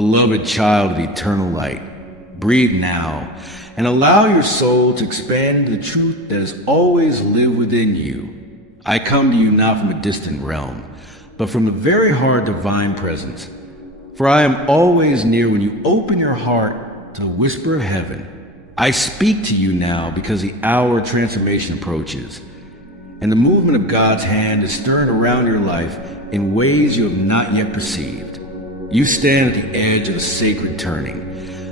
beloved child of eternal light. Breathe now and allow your soul to expand into the truth that has always lived within you. I come to you not from a distant realm, but from the very heart of divine presence. For I am always near when you open your heart to the whisper of heaven. I speak to you now because the hour of transformation approaches, and the movement of God's hand is stirring around your life in ways you have not yet perceived. You stand at the edge of a sacred turning,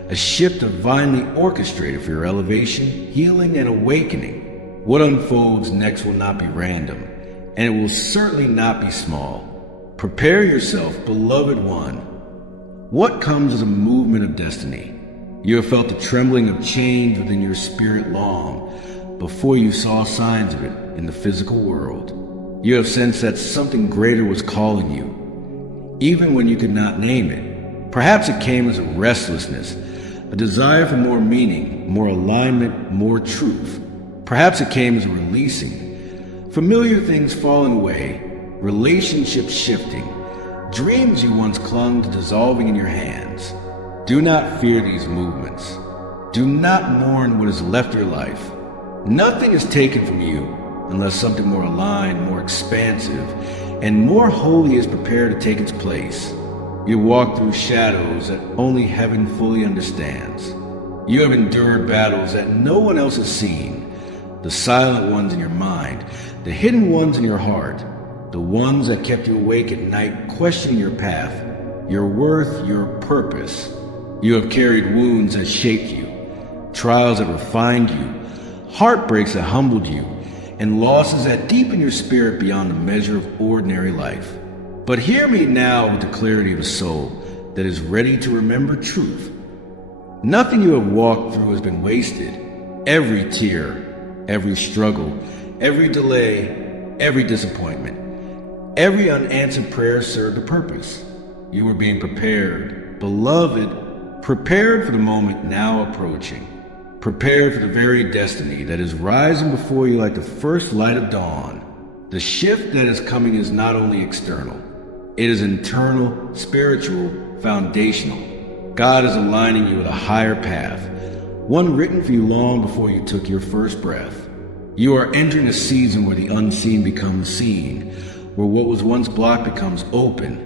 a shift divinely orchestrated for your elevation, healing, and awakening. What unfolds next will not be random, and it will certainly not be small. Prepare yourself, beloved one. What comes is a movement of destiny. You have felt the trembling of change within your spirit long before you saw signs of it in the physical world. You have sensed that something greater was calling you, even when you could not name it. Perhaps it came as a restlessness, a desire for more meaning, more alignment, more truth. Perhaps it came as a releasing, familiar things falling away, relationships shifting, dreams you once clung to dissolving in your hands. Do not fear these movements. Do not mourn what has left your life. Nothing is taken from you unless something more aligned, more expansive, and more holy is prepared to take its place. You walk through shadows that only heaven fully understands. You have endured battles that no one else has seen, the silent ones in your mind, the hidden ones in your heart, the ones that kept you awake at night questioning your path, your worth, your purpose. You have carried wounds that shaped you, trials that refined you, heartbreaks that humbled you, and losses that deepen your spirit beyond the measure of ordinary life. But hear me now with the clarity of a soul that is ready to remember truth. Nothing you have walked through has been wasted. Every tear, every struggle, every delay, every disappointment, every unanswered prayer served a purpose. You are being prepared, beloved, prepared for the moment now approaching. Prepared for the very destiny that is rising before you like the first light of dawn. The shift that is coming is not only external, it is internal, spiritual, foundational. God is aligning you with a higher path, one written for you long before you took your first breath. You are entering a season where the unseen becomes seen, where what was once blocked becomes open,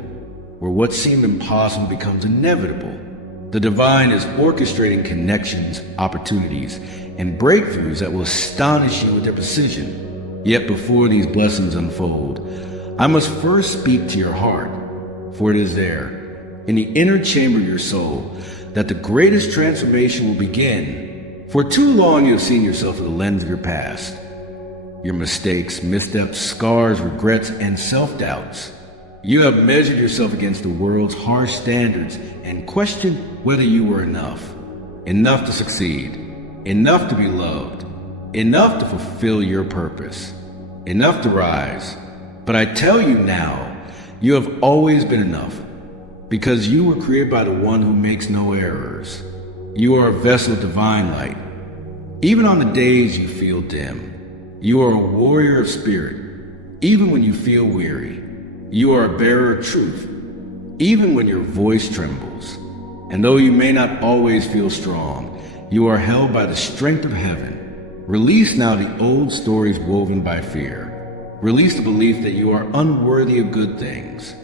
where what seemed impossible becomes inevitable. The divine is orchestrating connections, opportunities, and breakthroughs that will astonish you with their precision. Yet before these blessings unfold, I must first speak to your heart, for it is there, in the inner chamber of your soul, that the greatest transformation will begin. For too long you have seen yourself through the lens of your past, your mistakes, missteps, scars, regrets, and self-doubts. You have measured yourself against the world's harsh standards and questioned whether you were enough. Enough to succeed, enough to be loved, enough to fulfill your purpose, enough to rise. But I tell you now, you have always been enough, because you were created by the one who makes no errors. You are a vessel of divine light. Even on the days you feel dim, you are a warrior of spirit. Even when you feel weary, you are a bearer of truth, even when your voice trembles. And though you may not always feel strong, you are held by the strength of heaven. Release now the old stories woven by fear. Release the belief that you are unworthy of good things.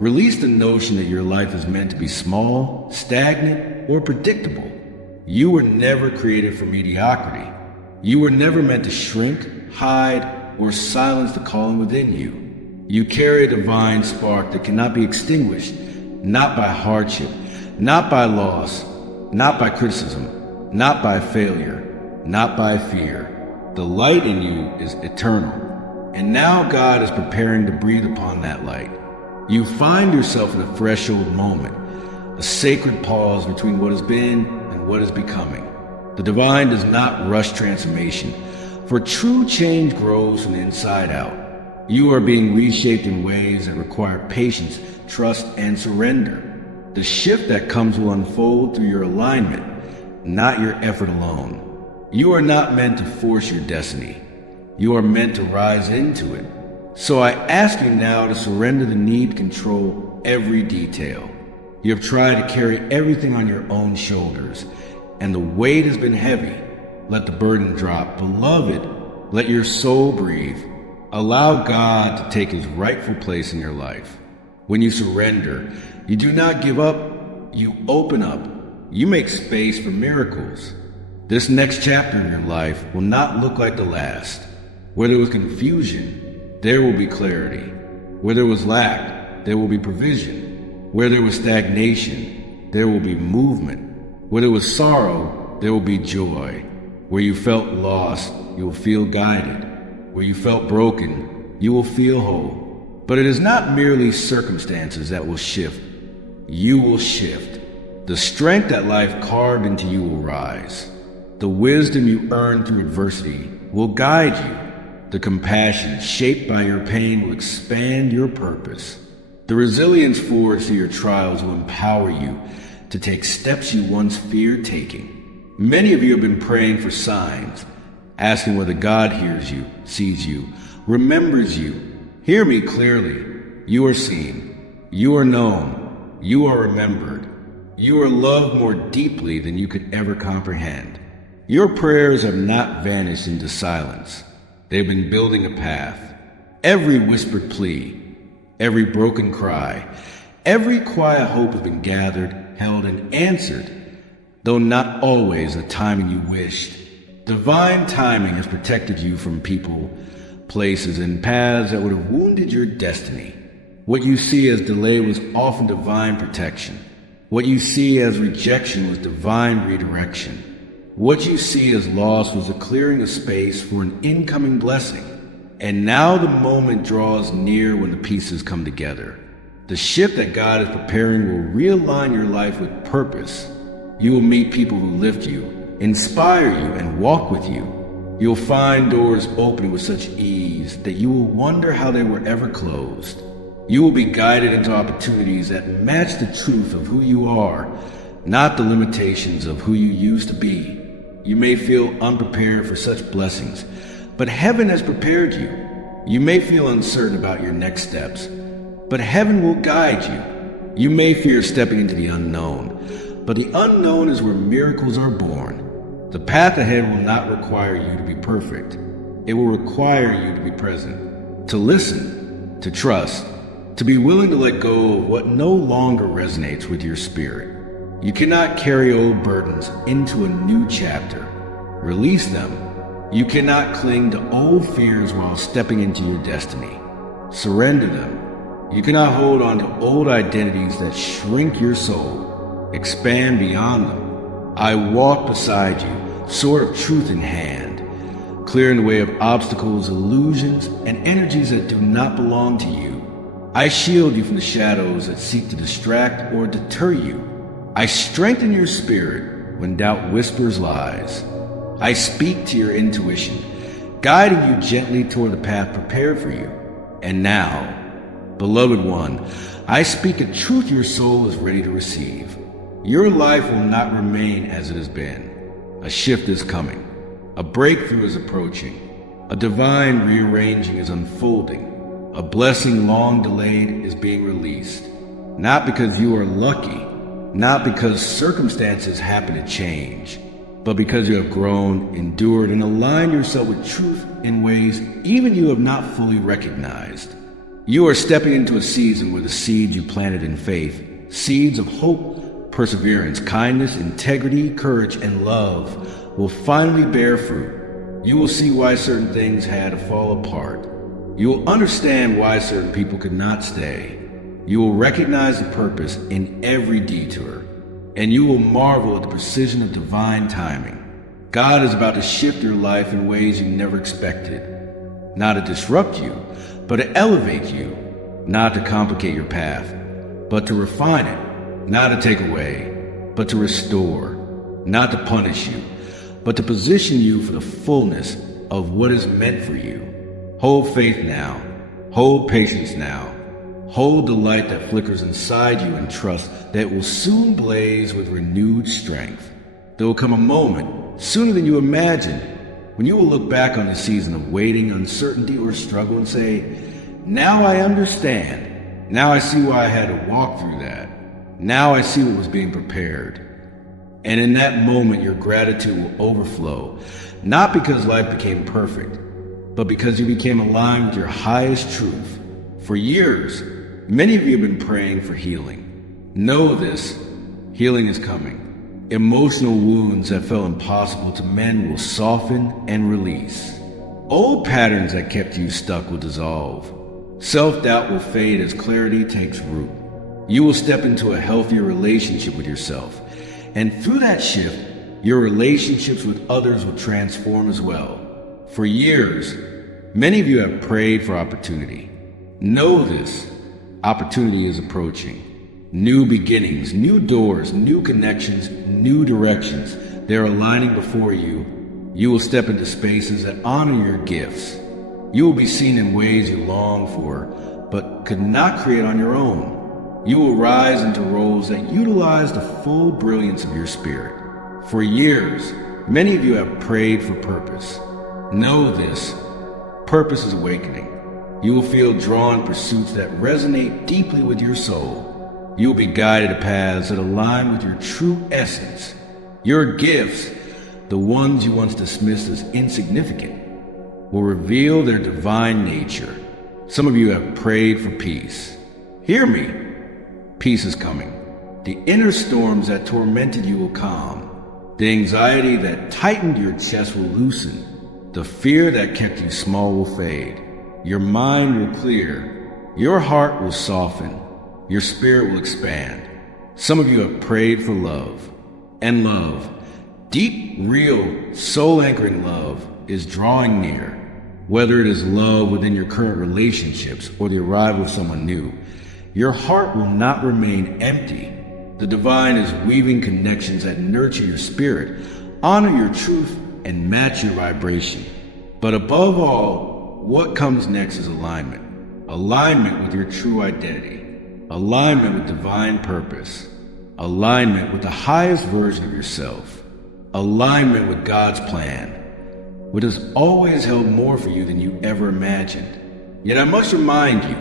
Release the notion that your life is meant to be small, stagnant, or predictable. You were never created for mediocrity. You were never meant to shrink, hide, or silence the calling within you. You carry a divine spark that cannot be extinguished, not by hardship, not by loss, not by criticism, not by failure, not by fear. The light in you is eternal, and now God is preparing to breathe upon that light. You find yourself in a threshold moment, a sacred pause between what has been and what is becoming. The divine does not rush transformation, for true change grows from the inside out. You are being reshaped in ways that require patience, trust, and surrender. The shift that comes will unfold through your alignment, not your effort alone. You are not meant to force your destiny. You are meant to rise into it. So I ask you now to surrender the need to control every detail. You have tried to carry everything on your own shoulders, and the weight has been heavy. Let the burden drop. Beloved, let your soul breathe. Allow God to take his rightful place in your life. When you surrender, you do not give up, you open up. You make space for miracles. This next chapter in your life will not look like the last. Where there was confusion, there will be clarity. Where there was lack, there will be provision. Where there was stagnation, there will be movement. Where there was sorrow, there will be joy. Where you felt lost, you will feel guided. Where you felt broken, you will feel whole. But it is not merely circumstances that will shift. You will shift. The strength that life carved into you will rise. The wisdom you earned through adversity will guide you. The compassion shaped by your pain will expand your purpose. The resilience forged through your trials will empower you to take steps you once feared taking. Many of you have been praying for signs, asking whether God hears you, sees you, remembers you. Hear me clearly. You are seen. You are known. You are remembered. You are loved more deeply than you could ever comprehend. Your prayers have not vanished into silence. They've been building a path. Every whispered plea, every broken cry, every quiet hope has been gathered, held, and answered, though not always the timing you wished. Divine timing has protected you from people, places, and paths that would have wounded your destiny. What you see as delay was often divine protection. What you see as rejection was divine redirection. What you see as loss was a clearing of space for an incoming blessing. And now the moment draws near when the pieces come together. The shift that God is preparing will realign your life with purpose. You will meet people who lift you, inspire you, and walk with you. You'll find doors open with such ease that you will wonder how they were ever closed. You will be guided into opportunities that match the truth of who you are, not the limitations of who you used to be. You may feel unprepared for such blessings, but heaven has prepared you. You may feel uncertain about your next steps, but heaven will guide you. You may fear stepping into the unknown, but the unknown is where miracles are born. The path ahead will not require you to be perfect. It will require you to be present, to listen, to trust, to be willing to let go of what no longer resonates with your spirit. You cannot carry old burdens into a new chapter. Release them. You cannot cling to old fears while stepping into your destiny. Surrender them. You cannot hold on to old identities that shrink your soul. Expand beyond them. I walk beside you, sword of truth in hand, clearing the way of obstacles, illusions, and energies that do not belong to you. I shield you from the shadows that seek to distract or deter you. I strengthen your spirit when doubt whispers lies. I speak to your intuition, guiding you gently toward the path prepared for you. And now, beloved one, I speak a truth your soul is ready to receive. Your life will not remain as it has been. A shift is coming. A breakthrough is approaching. A divine rearranging is unfolding. A blessing long delayed is being released. Not because you are lucky, not because circumstances happen to change, but because you have grown, endured, and aligned yourself with truth in ways even you have not fully recognized. You are stepping into a season where the seeds you planted in faith, seeds of hope, perseverance, kindness, integrity, courage, and love, will finally bear fruit. You will see why certain things had to fall apart. You will understand why certain people could not stay. You will recognize the purpose in every detour, and you will marvel at the precision of divine timing. God is about to shift your life in ways you never expected, not to disrupt you, but to elevate you, not to complicate your path, but to refine it, not to take away, but to restore, not to punish you, but to position you for the fullness of what is meant for you. Hold faith now, hold patience now. Hold the light that flickers inside you and trust that it will soon blaze with renewed strength. There will come a moment, sooner than you imagine, when you will look back on the season of waiting, uncertainty, or struggle and say, now I understand. Now I see why I had to walk through that. Now I see what was being prepared. And in that moment, your gratitude will overflow, not because life became perfect, but because you became aligned with your highest truth. For years, many of you have been praying for healing. Know this, healing is coming. Emotional wounds that felt impossible to mend will soften and release. Old patterns that kept you stuck will dissolve. Self-doubt will fade as clarity takes root. You will step into a healthier relationship with yourself. And through that shift, your relationships with others will transform as well. For years, many of you have prayed for opportunity. Know this, opportunity is approaching. New beginnings, new doors, new connections, new directions. They're aligning before you. You will step into spaces that honor your gifts. You will be seen in ways you long for, but could not create on your own. You will rise into roles that utilize the full brilliance of your spirit. For years, many of you have prayed for purpose. Know this, purpose is awakening. You will feel drawn to pursuits that resonate deeply with your soul. You will be guided to paths that align with your true essence. Your gifts, the ones you once dismissed as insignificant, will reveal their divine nature. Some of you have prayed for peace. Hear me. Peace is coming. The inner storms that tormented you will calm. The anxiety that tightened your chest will loosen. The fear that kept you small will fade. Your mind will clear. Your heart will soften. Your spirit will expand. Some of you have prayed for love. And love, deep, real, soul-anchoring love, is drawing near. Whether it is love within your current relationships or the arrival of someone new, your heart will not remain empty. The divine is weaving connections that nurture your spirit, honor your truth, and match your vibration. But above all, what comes next is alignment. Alignment with your true identity. Alignment with divine purpose. Alignment with the highest version of yourself. Alignment with God's plan, which has always held more for you than you ever imagined. Yet I must remind you,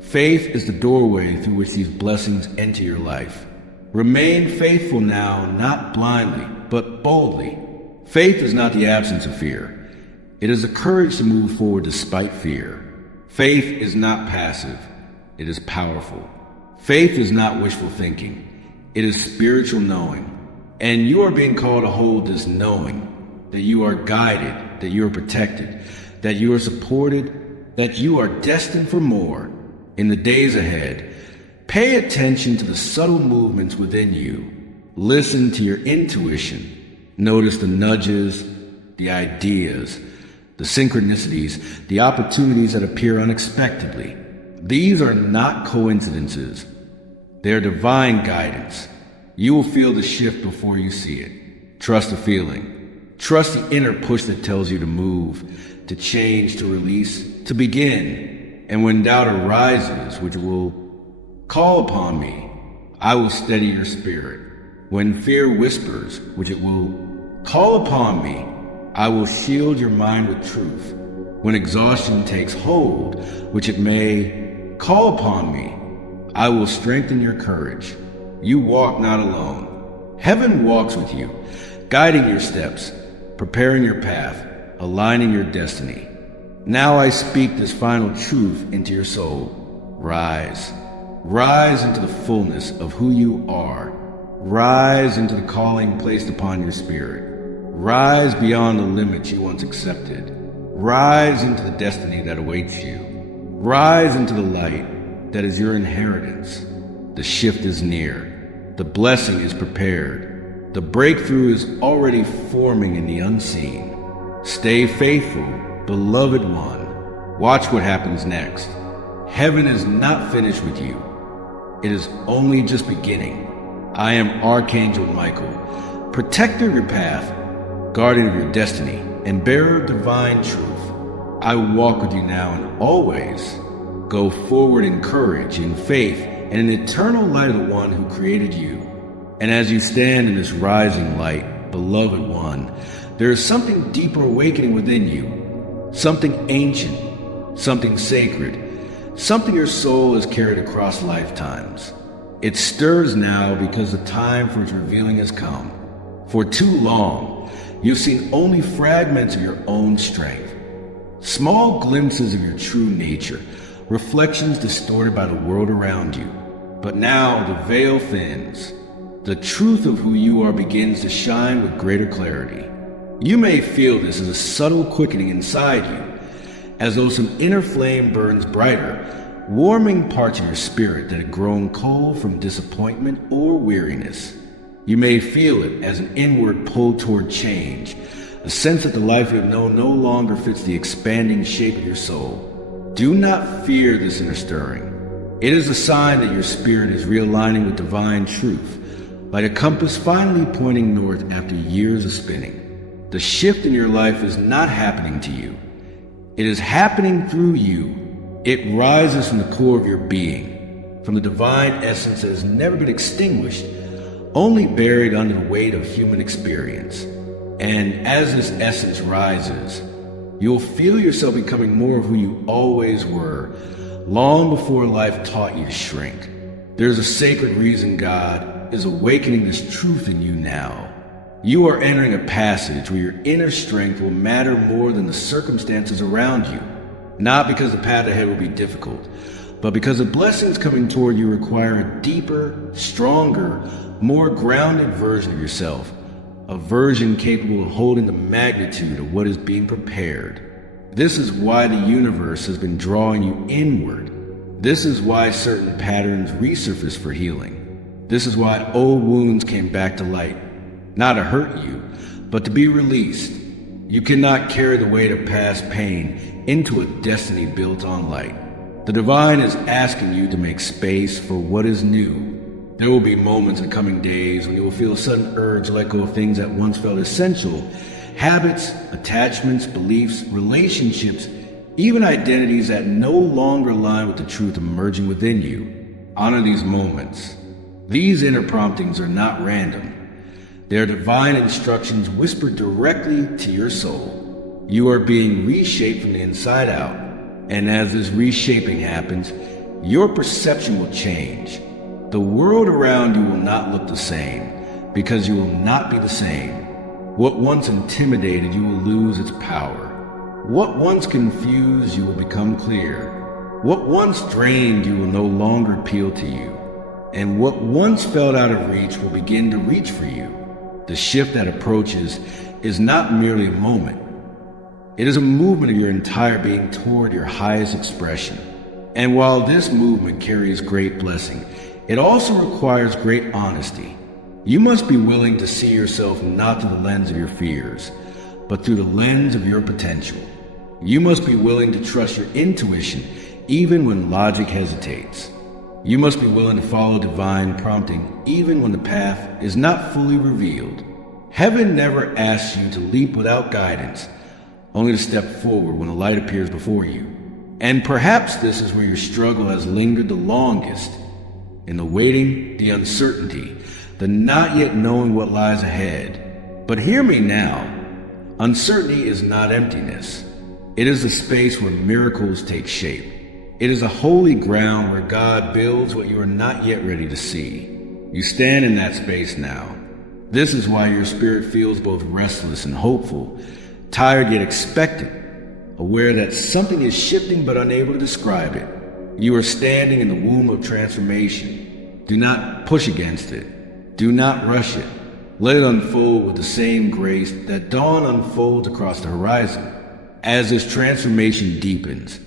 faith is the doorway through which these blessings enter your life. Remain faithful now, not blindly, but boldly. Faith is not the absence of fear. It is the courage to move forward despite fear. Faith is not passive. It is powerful. Faith is not wishful thinking. It is spiritual knowing. And you are being called to hold this knowing, that you are guided, that you are protected, that you are supported, that you are destined for more. In the days ahead, pay attention to the subtle movements within you. Listen to your intuition. Notice the nudges, the ideas, the synchronicities, the opportunities that appear unexpectedly. These are not coincidences. They are divine guidance. You will feel the shift before you see it. Trust the feeling. Trust the inner push that tells you to move, to change, to release, to begin. And when doubt arises, which will call upon me, I will steady your spirit. When fear whispers, which it will call upon me, I will shield your mind with truth. When exhaustion takes hold, which it may call upon me, I will strengthen your courage. You walk not alone. Heaven walks with you, guiding your steps, preparing your path, aligning your destiny. Now I speak this final truth into your soul. Rise. Rise into the fullness of who you are. Rise into the calling placed upon your spirit. Rise beyond the limits you once accepted. Rise into the destiny that awaits you. Rise into the light that is your inheritance. The shift is near. The blessing is prepared. The breakthrough is already forming in the unseen. Stay faithful, beloved one. Watch what happens next. Heaven is not finished with you. It is only just beginning. I am Archangel Michael, protector of your path, guardian of your destiny, and bearer of divine truth. I walk with you now and always. Go forward in courage, in faith, and in the eternal light of the one who created you. And as you stand in this rising light, beloved one, there is something deeper awakening within you, something ancient, something sacred, something your soul has carried across lifetimes. It stirs now because the time for its revealing has come. For too long, you've seen only fragments of your own strength, small glimpses of your true nature, reflections distorted by the world around you. But now the veil thins. The truth of who you are begins to shine with greater clarity. You may feel this as a subtle quickening inside you, as though some inner flame burns brighter, warming parts of your spirit that had grown cold from disappointment or weariness. You may feel it as an inward pull toward change, a sense that the life you have known no longer fits the expanding shape of your soul. Do not fear this inner stirring. It is a sign that your spirit is realigning with divine truth, like a compass finally pointing north after years of spinning. The shift in your life is not happening to you. It is happening through you. It rises from the core of your being, from the divine essence that has never been extinguished, only buried under the weight of human experience. And as this essence rises, you'll feel yourself becoming more of who you always were, long before life taught you to shrink. There's a sacred reason God is awakening this truth in you now. You are entering a passage where your inner strength will matter more than the circumstances around you. Not because the path ahead will be difficult, but because the blessings coming toward you require a deeper, stronger, more grounded version of yourself, a version capable of holding the magnitude of what is being prepared. This is why the universe has been drawing you inward. This is why certain patterns resurface for healing. This is why old wounds came back to light, not to hurt you, but to be released. You cannot carry the weight of past pain into a destiny built on light. The divine is asking you to make space for what is new. There will be moments in coming days when you will feel a sudden urge to let go of things that once felt essential, habits, attachments, beliefs, relationships, even identities that no longer align with the truth emerging within you. Honor these moments. These inner promptings are not random. They are divine instructions whispered directly to your soul. You are being reshaped from the inside out, and as this reshaping happens, your perception will change. The world around you will not look the same, because you will not be the same. What once intimidated you will lose its power. What once confused you will become clear. What once drained you will no longer appeal to you. And what once felt out of reach will begin to reach for you. The shift that approaches is not merely a moment. It is a movement of your entire being toward your highest expression. And while this movement carries great blessing, it also requires great honesty. You must be willing to see yourself not through the lens of your fears, but through the lens of your potential. You must be willing to trust your intuition even when logic hesitates. You must be willing to follow divine prompting even when the path is not fully revealed. Heaven never asks you to leap without guidance, only to step forward when the light appears before you. And perhaps this is where your struggle has lingered the longest. In the waiting, the uncertainty, the not yet knowing what lies ahead. But hear me now. Uncertainty is not emptiness. It is a space where miracles take shape. It is a holy ground where God builds what you are not yet ready to see. You stand in that space now. This is why your spirit feels both restless and hopeful, tired yet expectant, aware that something is shifting but unable to describe it. You are standing in the womb of transformation. Do not push against it. Do not rush it. Let it unfold with the same grace that dawn unfolds across the horizon. As this transformation deepens,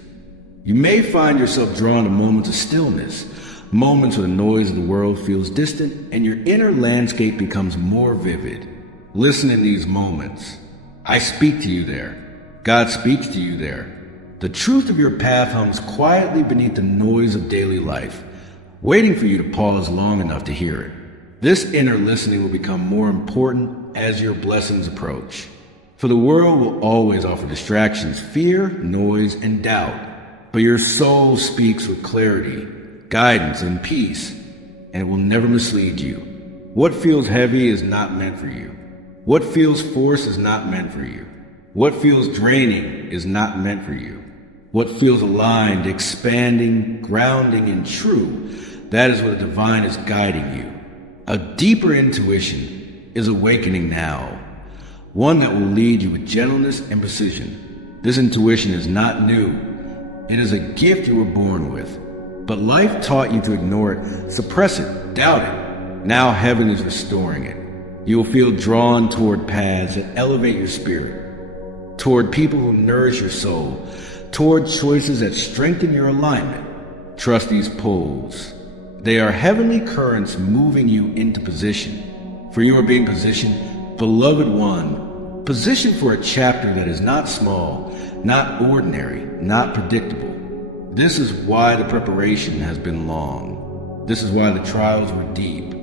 you may find yourself drawn to moments of stillness, moments where the noise of the world feels distant and your inner landscape becomes more vivid. Listen in these moments. I speak to you there. God speaks to you there. The truth of your path hums quietly beneath the noise of daily life, waiting for you to pause long enough to hear it. This inner listening will become more important as your blessings approach. For the world will always offer distractions, fear, noise, and doubt. But your soul speaks with clarity, guidance, and peace, and it will never mislead you. What feels heavy is not meant for you. What feels forced is not meant for you. What feels draining is not meant for you. What feels aligned, expanding, grounding, and true, That is where the divine is guiding you. A deeper intuition is awakening now, one that will lead you with gentleness and precision. This intuition is not new. It is a gift you were born with. But life taught you to ignore it, suppress it, doubt it. Now heaven is restoring it. You will feel drawn toward paths that elevate your spirit, toward people who nourish your soul, toward choices that strengthen your alignment. Trust these pulls. They are heavenly currents moving you into position. For you are being positioned, beloved one, positioned for a chapter that is not small, not ordinary, not predictable. This is why the preparation has been long. This is why the trials were deep.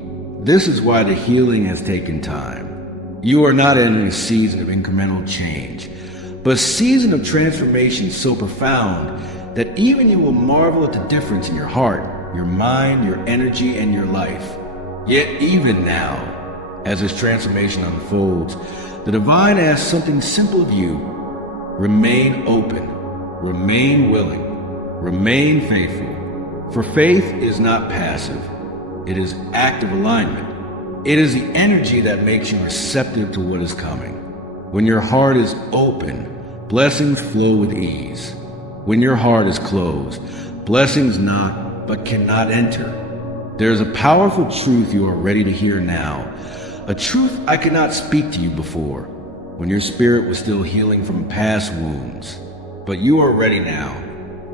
This is why the healing has taken time. You are not entering a season of incremental change, but a season of transformation so profound that even you will marvel at the difference in your heart, your mind, your energy, and your life. Yet even now, as this transformation unfolds, the divine asks something simple of you. Remain open, remain willing, remain faithful. For faith is not passive. It is active alignment. It is the energy that makes you receptive to what is coming. When your heart is open, blessings flow with ease. When your heart is closed, blessings knock but cannot enter. There is a powerful truth you are ready to hear now, a truth I could not speak to you before, when your spirit was still healing from past wounds. But you are ready now,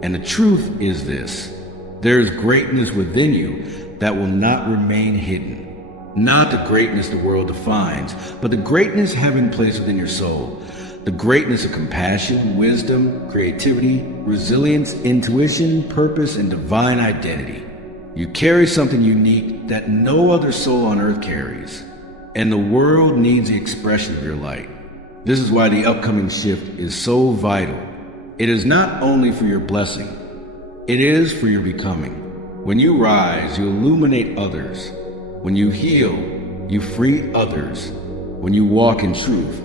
and the truth is this: there is greatness within you that will not remain hidden. Not the greatness the world defines, but the greatness heaven placed within your soul. The greatness of compassion, wisdom, creativity, resilience, intuition, purpose, and divine identity. You carry something unique that no other soul on earth carries, and the world needs the expression of your light. This is why the upcoming shift is so vital. It is not only for your blessing, it is for your becoming. When you rise, you illuminate others. When you heal, you free others. When you walk in truth,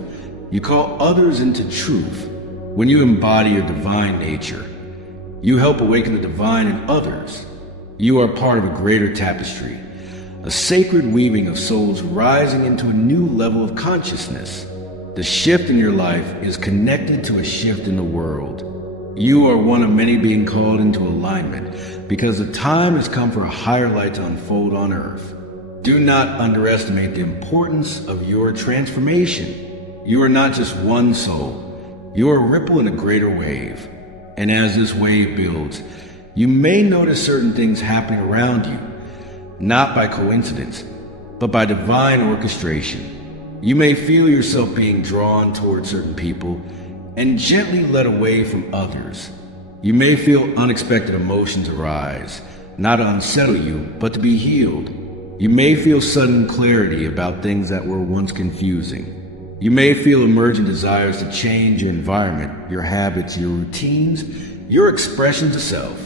you call others into truth. When you embody your divine nature, you help awaken the divine in others. You are part of a greater tapestry, a sacred weaving of souls rising into a new level of consciousness. The shift in your life is connected to a shift in the world. You are one of many being called into alignment because the time has come for a higher light to unfold on earth. Do not underestimate the importance of your transformation. You are not just one soul. You are a ripple in a greater wave. And as this wave builds, you may notice certain things happening around you, not by coincidence, but by divine orchestration. You may feel yourself being drawn toward certain people and gently led away from others. You may feel unexpected emotions arise, not to unsettle you, but to be healed. You may feel sudden clarity about things that were once confusing. You may feel emergent desires to change your environment, your habits, your routines, your expressions of self.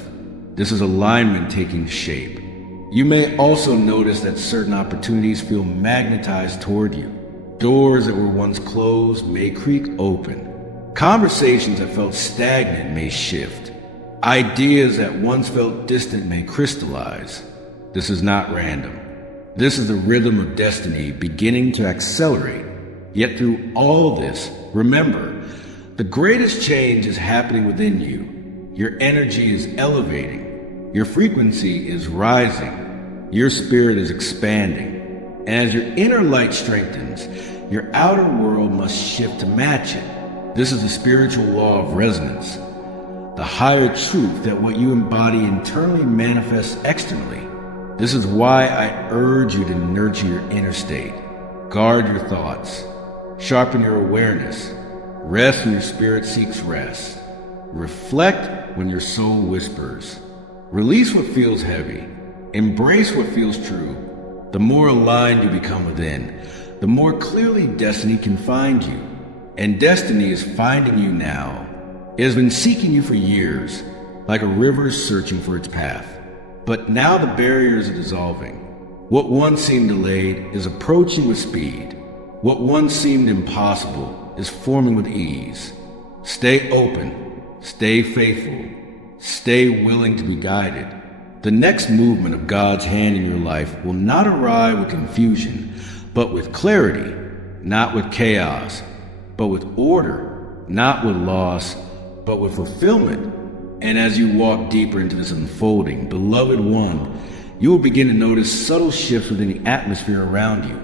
This is alignment taking shape. You may also notice that certain opportunities feel magnetized toward you. Doors that were once closed may creak open. Conversations that felt stagnant may shift. Ideas that once felt distant may crystallize. This is not random. This is the rhythm of destiny beginning to accelerate. Yet through all this, remember, the greatest change is happening within you. Your energy is elevating. Your frequency is rising. Your spirit is expanding. And as your inner light strengthens, your outer world must shift to match it. This is the spiritual law of resonance, the higher truth that what you embody internally manifests externally. This is why I urge you to nurture your inner state, guard your thoughts, sharpen your awareness, rest when your spirit seeks rest, reflect when your soul whispers, release what feels heavy, embrace what feels true. The more aligned you become within, the more clearly destiny can find you. And destiny is finding you now. It has been seeking you for years, like a river searching for its path. But now the barriers are dissolving. What once seemed delayed is approaching with speed. What once seemed impossible is forming with ease. Stay open, stay faithful, stay willing to be guided. The next movement of God's hand in your life will not arrive with confusion, but with clarity, not with chaos, but with order, not with loss, but with fulfillment. And as you walk deeper into this unfolding, beloved one, you will begin to notice subtle shifts within the atmosphere around you,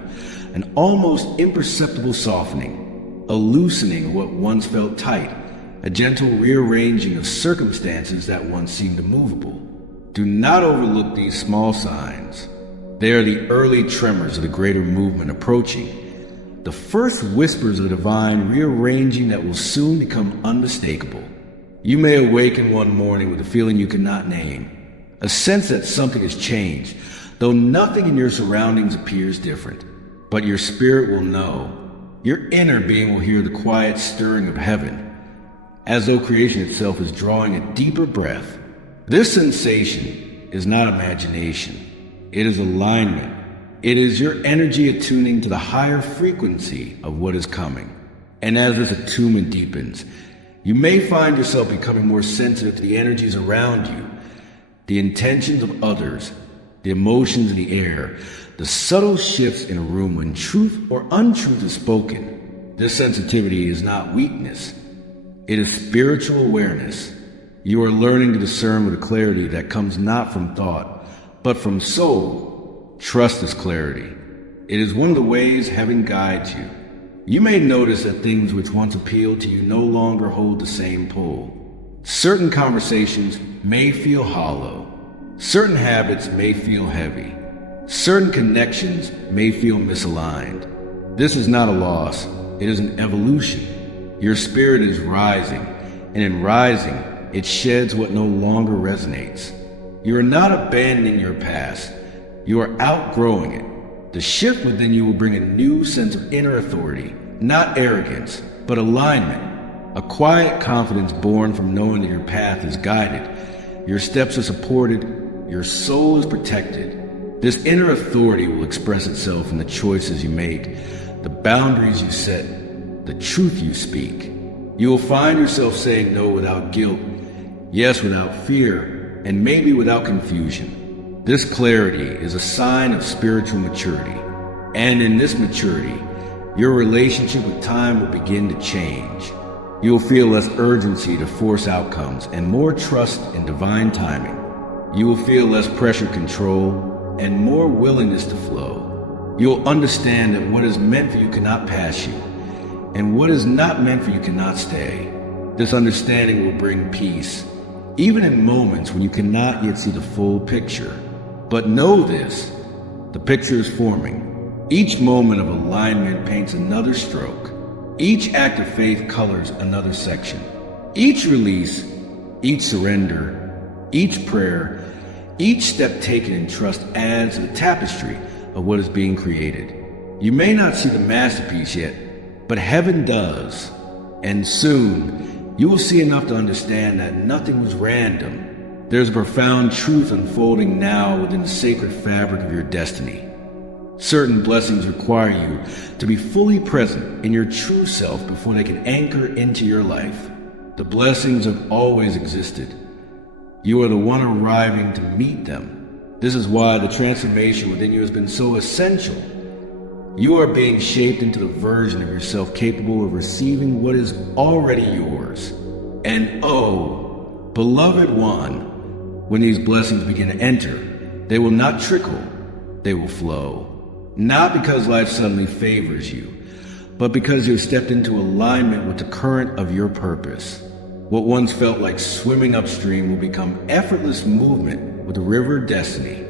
an almost imperceptible softening, a loosening of what once felt tight, a gentle rearranging of circumstances that once seemed immovable. Do not overlook these small signs. They are the early tremors of the greater movement approaching, the first whispers of the divine rearranging that will soon become unmistakable. You may awaken one morning with a feeling you cannot name, a sense that something has changed, though nothing in your surroundings appears different. But your spirit will know. Your inner being will hear the quiet stirring of heaven, as though creation itself is drawing a deeper breath. This sensation is not imagination. It is alignment. It is your energy attuning to the higher frequency of what is coming. And as this attunement deepens, you may find yourself becoming more sensitive to the energies around you, the intentions of others, the emotions in the air, the subtle shifts in a room when truth or untruth is spoken. This sensitivity is not weakness. It is spiritual awareness. You are learning to discern with a clarity that comes not from thought, but from soul. Trust this clarity. It is one of the ways heaven guides you. You may notice that things which once appealed to you no longer hold the same pull. Certain conversations may feel hollow. Certain habits may feel heavy. Certain connections may feel misaligned. This is not a loss. It is an evolution. Your spirit is rising, and in rising, it sheds what no longer resonates. You are not abandoning your past. You are outgrowing it. The shift within you will bring a new sense of inner authority, not arrogance, but alignment. A quiet confidence born from knowing that your path is guided, your steps are supported, your soul is protected. This inner authority will express itself in the choices you make, the boundaries you set, the truth you speak. You will find yourself saying no without guilt, yes without fear, and maybe without confusion. This clarity is a sign of spiritual maturity. And in this maturity, your relationship with time will begin to change. You will feel less urgency to force outcomes and more trust in divine timing. You will feel less pressure control and more willingness to flow. You will understand that what is meant for you cannot pass you, and what is not meant for you cannot stay. This understanding will bring peace, even in moments when you cannot yet see the full picture. But know this, the picture is forming. Each moment of alignment paints another stroke. Each act of faith colors another section. Each release, each surrender, each prayer, each step taken in trust adds to the tapestry of what is being created. You may not see the masterpiece yet, but heaven does. And soon, you will see enough to understand that nothing was random. There's a profound truth unfolding now within the sacred fabric of your destiny. Certain blessings require you to be fully present in your true self before they can anchor into your life. The blessings have always existed. You are the one arriving to meet them. This is why the transformation within you has been so essential. You are being shaped into the version of yourself capable of receiving what is already yours. And oh, beloved one, when these blessings begin to enter, they will not trickle, they will flow. Not because life suddenly favors you, but because you've stepped into alignment with the current of your purpose. What once felt like swimming upstream will become effortless movement with the river of destiny.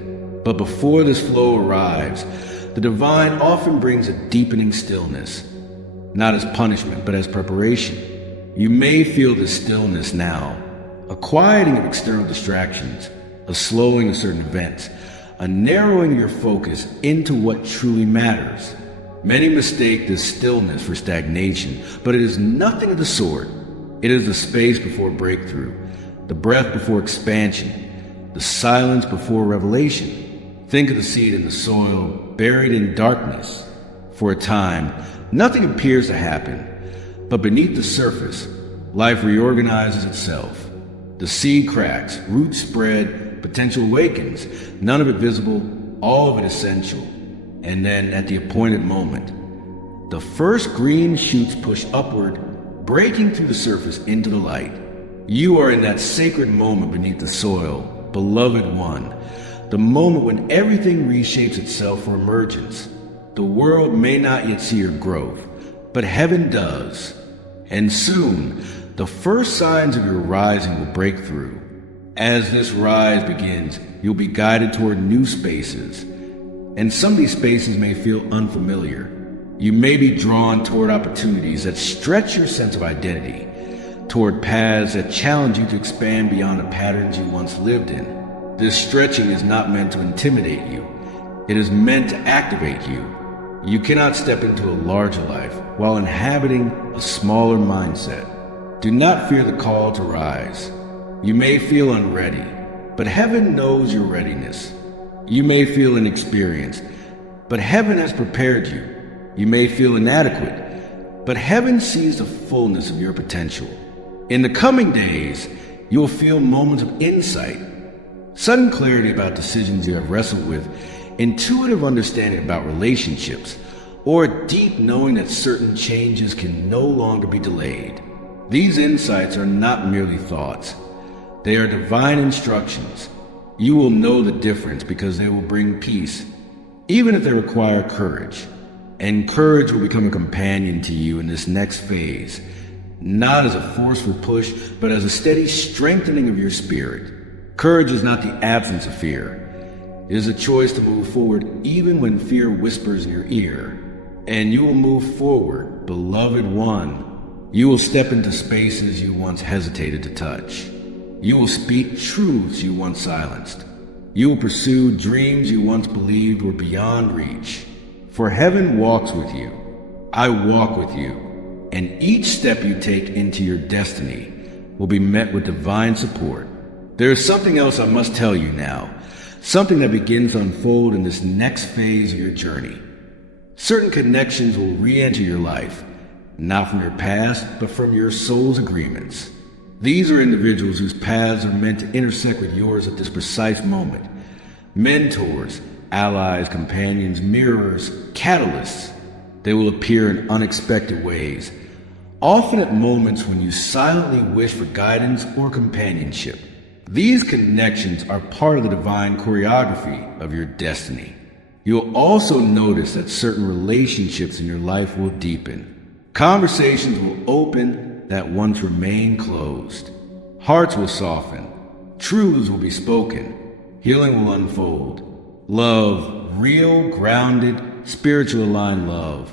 But before this flow arrives, the divine often brings a deepening stillness, not as punishment, but as preparation. You may feel this stillness now, a quieting of external distractions, a slowing of certain events, a narrowing of your focus into what truly matters. Many mistake this stillness for stagnation, but it is nothing of the sort. It is the space before breakthrough, the breath before expansion, the silence before revelation. Think of the seed in the soil, buried in darkness. For a time, nothing appears to happen, but beneath the surface, life reorganizes itself. The seed cracks, roots spread, Potential awakens, none of it visible, all of it essential. And then at the appointed moment, the first green shoots push upward, breaking through the surface into the light. You are in that sacred moment beneath the soil, beloved one, the moment when everything reshapes itself for emergence. The world may not yet see your growth, but heaven does. And soon, the first signs of your rising will break through. As this rise begins, you'll be guided toward new spaces. And some of these spaces may feel unfamiliar. You may be drawn toward opportunities that stretch your sense of identity, toward paths that challenge you to expand beyond the patterns you once lived in. This stretching is not meant to intimidate you. It is meant to activate you. You cannot step into a larger life while inhabiting a smaller mindset. Do not fear the call to rise. You may feel unready, but heaven knows your readiness. You may feel inexperienced, but heaven has prepared you. You may feel inadequate, but heaven sees the fullness of your potential. In the coming days, you will feel moments of insight, sudden clarity about decisions you have wrestled with, intuitive understanding about relationships, or a deep knowing that certain changes can no longer be delayed. These insights are not merely thoughts. They are divine instructions. You will know the difference because they will bring peace, even if they require courage. And courage will become a companion to you in this next phase, not as a forceful push, but as a steady strengthening of your spirit. Courage is not the absence of fear. It is a choice to move forward even when fear whispers in your ear. And you will move forward, beloved one. You will step into spaces you once hesitated to touch. You will speak truths you once silenced. You will pursue dreams you once believed were beyond reach. For heaven walks with you. I walk with you. And each step you take into your destiny will be met with divine support. There is something else I must tell you now. Something that begins to unfold in this next phase of your journey. Certain connections will re-enter your life, not from your past, but from your soul's agreements. These are individuals whose paths are meant to intersect with yours at this precise moment. Mentors, allies, companions, mirrors, catalysts. They will appear in unexpected ways, often at moments when you silently wish for guidance or companionship. These connections are part of the divine choreography of your destiny. You'll also notice that certain relationships in your life will deepen. Conversations will open that once remained closed. Hearts will soften. Truths will be spoken. Healing will unfold. Love, real, grounded, spiritual aligned love,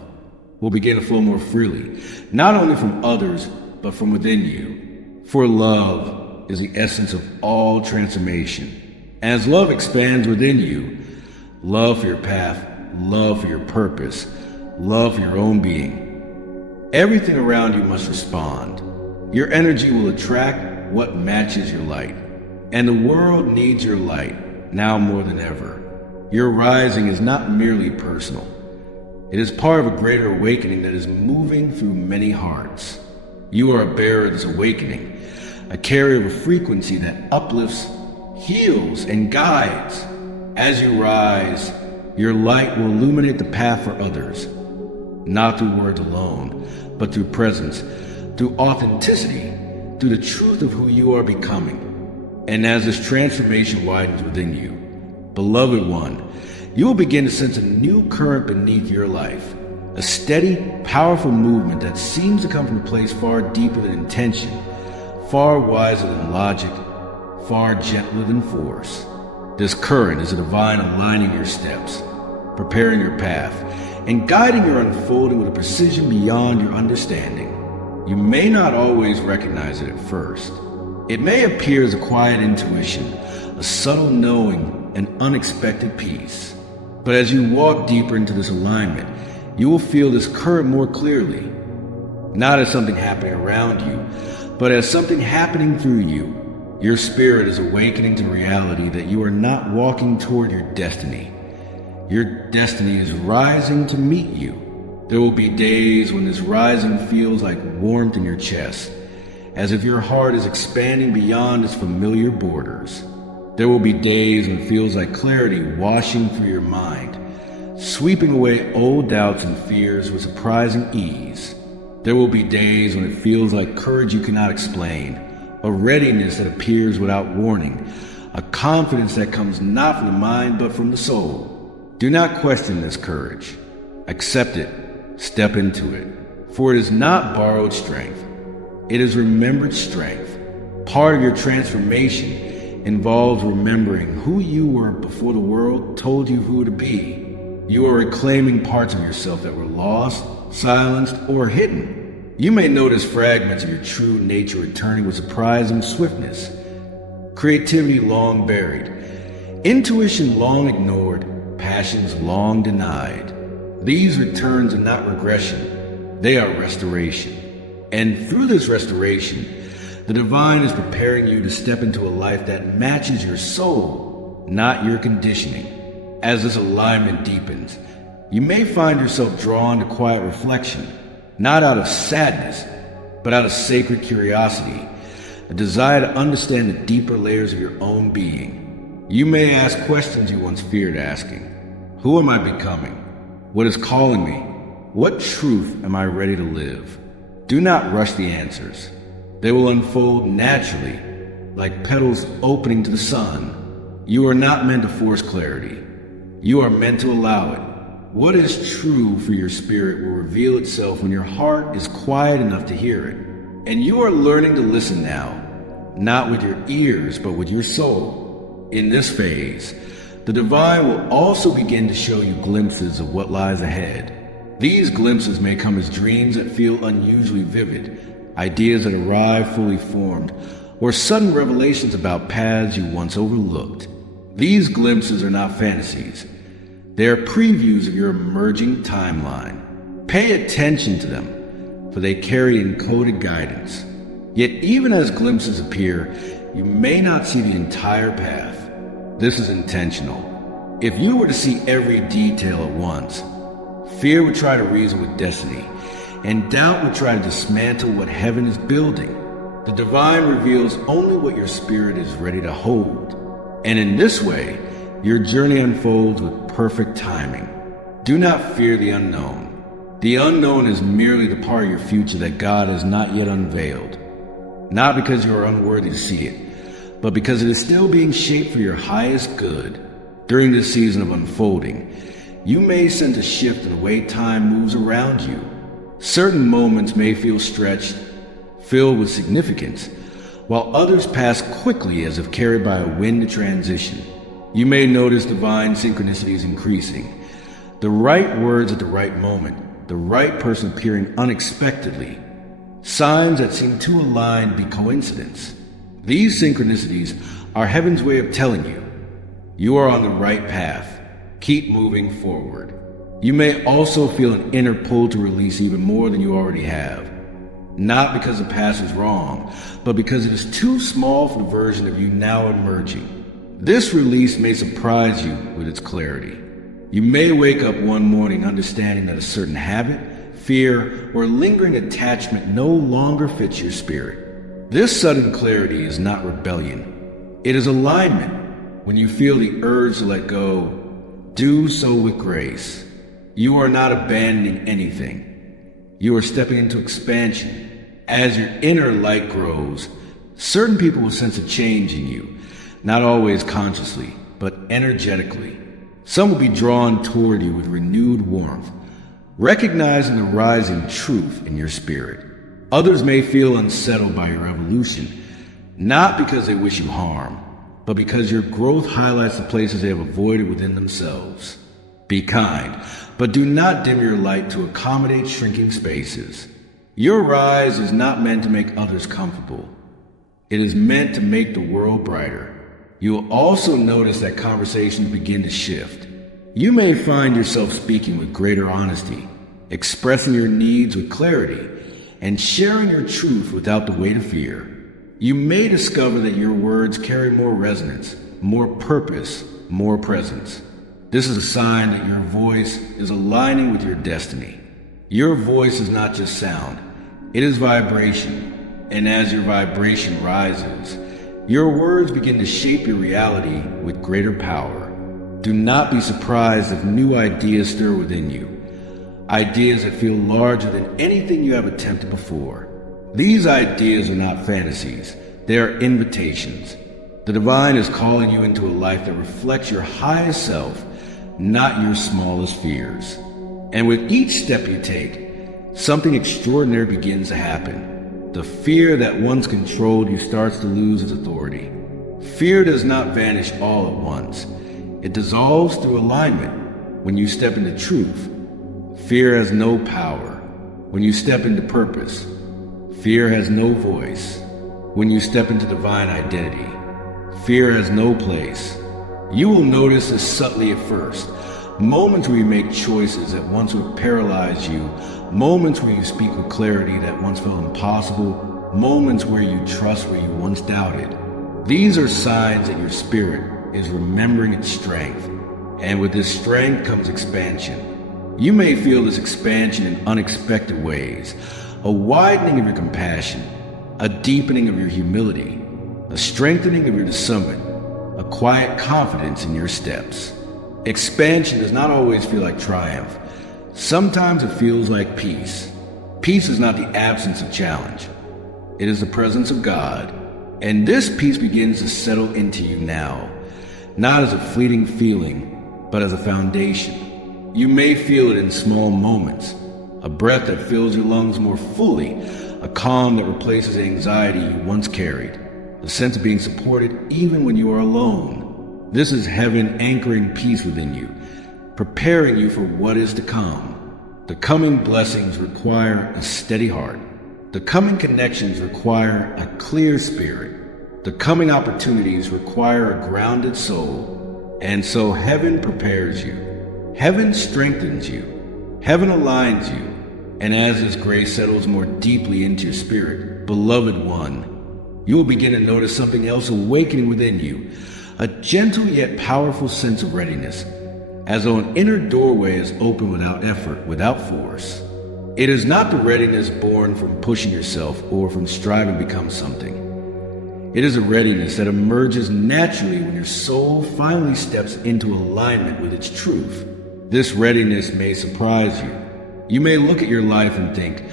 will begin to flow more freely, not only from others, but from within you. For love is the essence of all transformation. As love expands within you, love for your path, love for your purpose, love for your own being, everything around you must respond. Your energy will attract what matches your light. And the world needs your light, now more than ever. Your rising is not merely personal. It is part of a greater awakening that is moving through many hearts. You are a bearer of this awakening, a carrier of a frequency that uplifts, heals, and guides. As you rise, your light will illuminate the path for others, not through words alone, but through presence, through authenticity, through the truth of who you are becoming. And as this transformation widens within you, beloved one, you will begin to sense a new current beneath your life, a steady, powerful movement that seems to come from a place far deeper than intention, far wiser than logic, far gentler than force. This current is a divine aligning your steps, preparing your path, and guiding your unfolding with a precision beyond your understanding. You may not always recognize it at first. It may appear as a quiet intuition, a subtle knowing, an unexpected peace. But as you walk deeper into this alignment, you will feel this current more clearly, not as something happening around you, but as something happening through you. Your spirit is awakening to the reality that you are not walking toward your destiny. Your destiny is rising to meet you. There will be days when this rising feels like warmth in your chest, as if your heart is expanding beyond its familiar borders. There will be days when it feels like clarity washing through your mind, sweeping away old doubts and fears with surprising ease. There will be days when it feels like courage you cannot explain, a readiness that appears without warning, a confidence that comes not from the mind but from the soul. Do not question this courage. Accept it. Step into it. For it is not borrowed strength. It is remembered strength. Part of your transformation involves remembering who you were before the world told you who to be. You are reclaiming parts of yourself that were lost, silenced, or hidden. You may notice fragments of your true nature returning with surprising swiftness. Creativity long buried, intuition long ignored, passions long denied. These returns are not regression, they are restoration. And through this restoration, the divine is preparing you to step into a life that matches your soul, not your conditioning. As this alignment deepens, you may find yourself drawn to quiet reflection, not out of sadness, but out of sacred curiosity, a desire to understand the deeper layers of your own being. You may ask questions you once feared asking. Who am I becoming? What is calling me? What truth am I ready to live? Do not rush the answers. They will unfold naturally, like petals opening to the sun. You are not meant to force clarity. You are meant to allow it. What is true for your spirit will reveal itself when your heart is quiet enough to hear it. And you are learning to listen now, not with your ears, but with your soul. In this phase, the divine will also begin to show you glimpses of what lies ahead. These glimpses may come as dreams that feel unusually vivid, ideas that arrive fully formed, or sudden revelations about paths you once overlooked. These glimpses are not fantasies. They are previews of your emerging timeline. Pay attention to them, for they carry encoded guidance. Yet even as glimpses appear, you may not see the entire path. This is intentional. If you were to see every detail at once, fear would try to reason with destiny, and doubt would try to dismantle what heaven is building. The divine reveals only what your spirit is ready to hold. And in this way, your journey unfolds with perfect timing. Do not fear the unknown. The unknown is merely the part of your future that God has not yet unveiled. Not because you are unworthy to see it, but because it is still being shaped for your highest good. During this season of unfolding, you may sense a shift in the way time moves around you. Certain moments may feel stretched, filled with significance, while others pass quickly as if carried by a wind of transition. You may notice divine synchronicities increasing, the right words at the right moment, the right person appearing unexpectedly, signs that seem too aligned to be coincidence. These synchronicities are heaven's way of telling you, you are on the right path. Keep moving forward. You may also feel an inner pull to release even more than you already have. Not because the past is wrong, but because it is too small for the version of you now emerging. This release may surprise you with its clarity. You may wake up one morning understanding that a certain habit, fear, or lingering attachment no longer fits your spirit. This sudden clarity is not rebellion. It is alignment. When you feel the urge to let go, do so with grace. You are not abandoning anything. You are stepping into expansion. As your inner light grows, certain people will sense a change in you, not always consciously, but energetically. Some will be drawn toward you with renewed warmth, recognizing the rising truth in your spirit. Others may feel unsettled by your evolution, not because they wish you harm, but because your growth highlights the places they have avoided within themselves. Be kind, but do not dim your light to accommodate shrinking spaces. Your rise is not meant to make others comfortable. It is meant to make the world brighter. You will also notice that conversations begin to shift. You may find yourself speaking with greater honesty, expressing your needs with clarity, and sharing your truth without the weight of fear. You may discover that your words carry more resonance, more purpose, more presence. This is a sign that your voice is aligning with your destiny. Your voice is not just sound, it is vibration. And as your vibration rises, Your words begin to shape your reality with greater power. Do not be surprised if new ideas stir within you. Ideas that feel larger than anything you have attempted before. These ideas are not fantasies, they are invitations. The divine is calling you into a life that reflects your highest self, not your smallest fears. And with each step you take, something extraordinary begins to happen. The fear that once controlled you starts to lose its authority. Fear does not vanish all at once. It dissolves through alignment when you step into truth. Fear has no power when you step into purpose. Fear has no voice when you step into divine identity. Fear has no place. You will notice this subtly at first. Moments where you make choices that once would paralyze you. Moments where you speak with clarity that once felt impossible. Moments where you trust where you once doubted. These are signs that your spirit is remembering its strength. And with this strength comes expansion. You may feel this expansion in unexpected ways. A widening of your compassion, a deepening of your humility, a strengthening of your discernment, a quiet confidence in your steps. Expansion does not always feel like triumph. Sometimes it feels like peace. Peace is not the absence of challenge. It is the presence of God. And this peace begins to settle into you now, not as a fleeting feeling, but as a foundation. You may feel it in small moments, a breath that fills your lungs more fully, a calm that replaces the anxiety you once carried, a sense of being supported even when you are alone. This is heaven anchoring peace within you, preparing you for what is to come. The coming blessings require a steady heart. The coming connections require a clear spirit. The coming opportunities require a grounded soul. And so heaven prepares you. Heaven strengthens you. Heaven aligns you. And as this grace settles more deeply into your spirit, beloved one, you will begin to notice something else awakening within you, a gentle yet powerful sense of readiness, as though an inner doorway is open without effort, without force. It is not the readiness born from pushing yourself or from striving to become something. It is a readiness that emerges naturally when your soul finally steps into alignment with its truth. This readiness may surprise you. You may look at your life and think,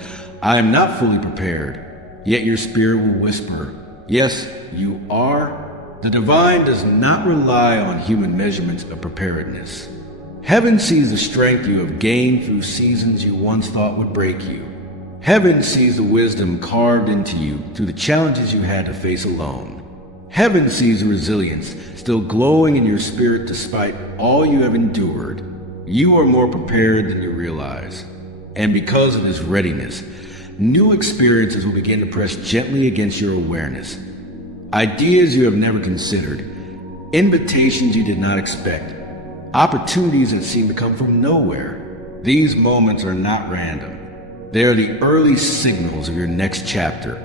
I am not fully prepared. Yet your spirit will whisper, yes, you are. The divine does not rely on human measurements of preparedness. Heaven sees the strength you have gained through seasons you once thought would break you. Heaven sees the wisdom carved into you through the challenges you had to face alone. Heaven sees the resilience still glowing in your spirit despite all you have endured. You are more prepared than you realize. And because of this readiness, new experiences will begin to press gently against your awareness. Ideas you have never considered, invitations you did not expect, opportunities that seem to come from nowhere. These moments are not random. They are the early signals of your next chapter,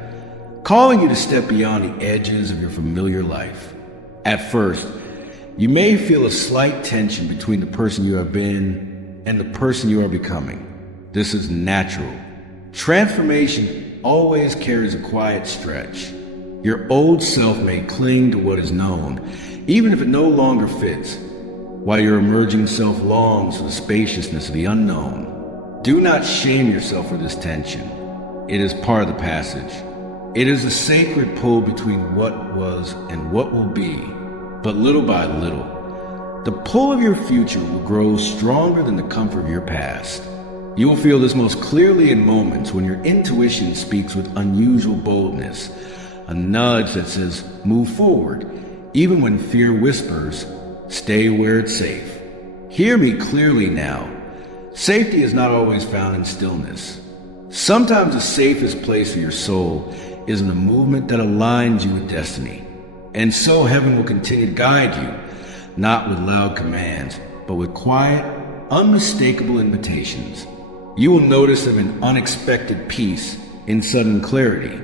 calling you to step beyond the edges of your familiar life. At first, you may feel a slight tension between the person you have been and the person you are becoming. This is natural. Transformation always carries a quiet stretch. Your old self may cling to what is known, even if it no longer fits, while your emerging self longs for the spaciousness of the unknown. Do not shame yourself for this tension. It is part of the passage. It is a sacred pull between what was and what will be. But little by little, the pull of your future will grow stronger than the comfort of your past. You will feel this most clearly in moments when your intuition speaks with unusual boldness, a nudge that says, move forward, even when fear whispers, stay where it's safe. Hear me clearly now. Safety is not always found in stillness. Sometimes the safest place for your soul is in a movement that aligns you with destiny. And so heaven will continue to guide you, not with loud commands, but with quiet, unmistakable invitations. You will notice them in unexpected peace, in sudden clarity,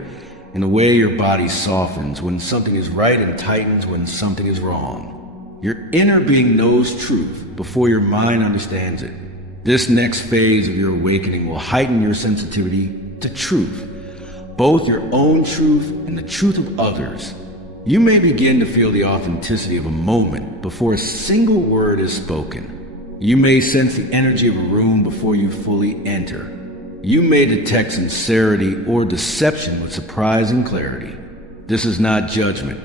in the way your body softens when something is right and tightens when something is wrong. Your inner being knows truth before your mind understands it. This next phase of your awakening will heighten your sensitivity to truth, both your own truth and the truth of others. You may begin to feel the authenticity of a moment before a single word is spoken. You may sense the energy of a room before you fully enter. You may detect sincerity or deception with surprising clarity. This is not judgment.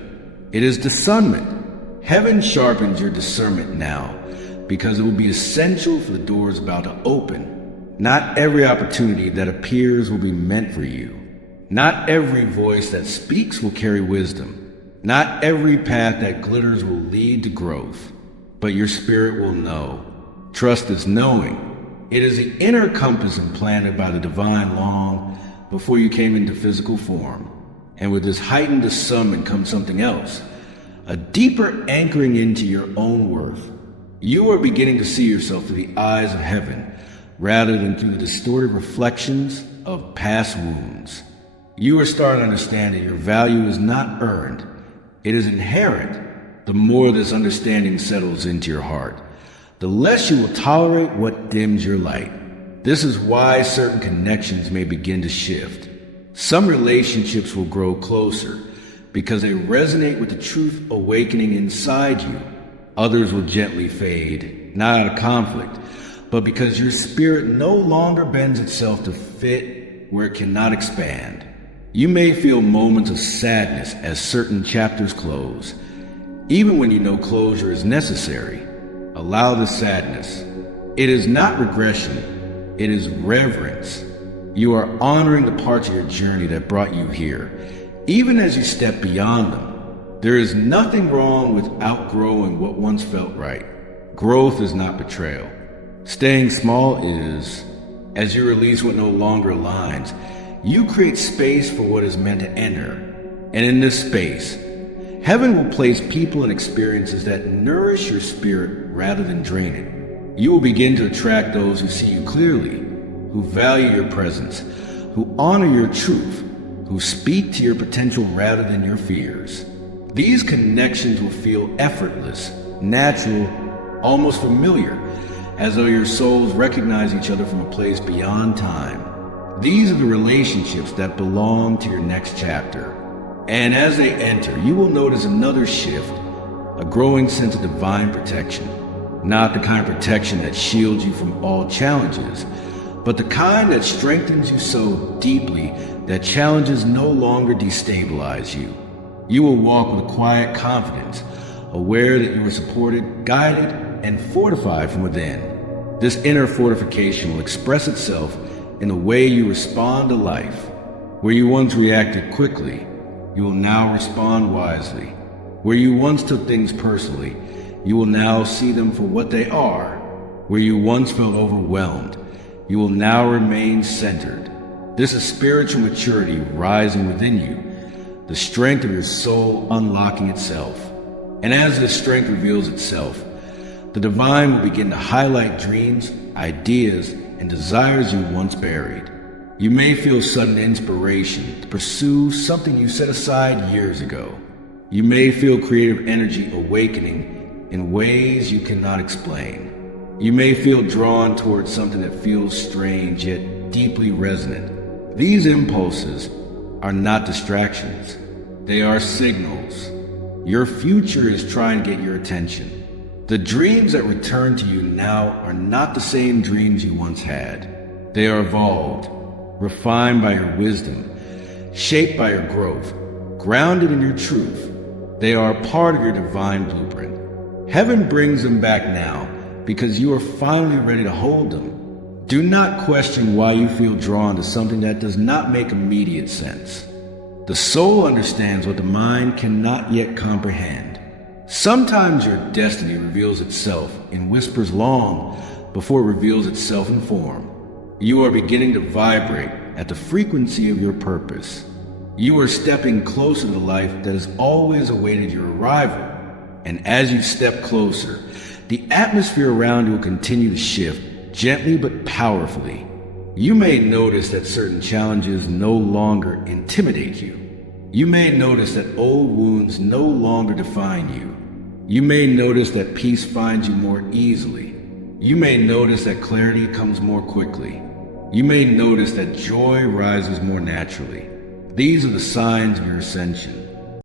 It is discernment. Heaven sharpens your discernment now because it will be essential for the doors about to open. Not every opportunity that appears will be meant for you. Not every voice that speaks will carry wisdom. Not every path that glitters will lead to growth. But your spirit will know. Trust is knowing. It is the inner compass implanted by the divine long before you came into physical form. And with this heightened discernment comes something else, a deeper anchoring into your own worth. You are beginning to see yourself through the eyes of heaven, rather than through the distorted reflections of past wounds. You are starting to understand that your value is not earned, it is inherent. The more this understanding settles into your heart, the less you will tolerate what dims your light. This is why certain connections may begin to shift. Some relationships will grow closer because they resonate with the truth awakening inside you. Others will gently fade, not out of conflict, but because your spirit no longer bends itself to fit where it cannot expand. You may feel moments of sadness as certain chapters close. Even when you know closure is necessary, allow the sadness. It is not regression, it is reverence. You are honoring the parts of your journey that brought you here, even as you step beyond them. There is nothing wrong with outgrowing what once felt right. Growth is not betrayal. Staying small is. As you release what no longer aligns, you create space for what is meant to enter. And in this space, heaven will place people and experiences that nourish your spirit rather than drain it. You will begin to attract those who see you clearly, who value your presence, who honor your truth, who speak to your potential rather than your fears. These connections will feel effortless, natural, almost familiar, as though your souls recognize each other from a place beyond time. These are the relationships that belong to your next chapter. And as they enter, you will notice another shift, a growing sense of divine protection. Not the kind of protection that shields you from all challenges, but the kind that strengthens you so deeply that challenges no longer destabilize you. You will walk with a quiet confidence, aware that you are supported, guided, and fortified from within. This inner fortification will express itself in the way you respond to life. Where you once reacted quickly, you will now respond wisely. Where you once took things personally, you will now see them for what they are. Where you once felt overwhelmed, you will now remain centered. This is spiritual maturity rising within you, the strength of your soul unlocking itself. And as this strength reveals itself, the divine will begin to highlight dreams, ideas, and desires you once buried. You may feel sudden inspiration to pursue something you set aside years ago. You may feel creative energy awakening in ways you cannot explain. You may feel drawn towards something that feels strange yet deeply resonant. These impulses are not distractions. They are signals. Your future is trying to get your attention. The dreams that return to you now are not the same dreams you once had. They are evolved, refined by your wisdom, shaped by your growth, grounded in your truth. They are a part of your divine blueprint. Heaven brings them back now because you are finally ready to hold them. Do not question why you feel drawn to something that does not make immediate sense. The soul understands what the mind cannot yet comprehend. Sometimes your destiny reveals itself in whispers long before it reveals itself in form. You are beginning to vibrate at the frequency of your purpose. You are stepping closer to the life that has always awaited your arrival. And as you step closer, the atmosphere around you will continue to shift, gently but powerfully. You may notice that certain challenges no longer intimidate you. You may notice that old wounds no longer define you. You may notice that peace finds you more easily. You may notice that clarity comes more quickly. You may notice that joy rises more naturally. These are the signs of your ascension.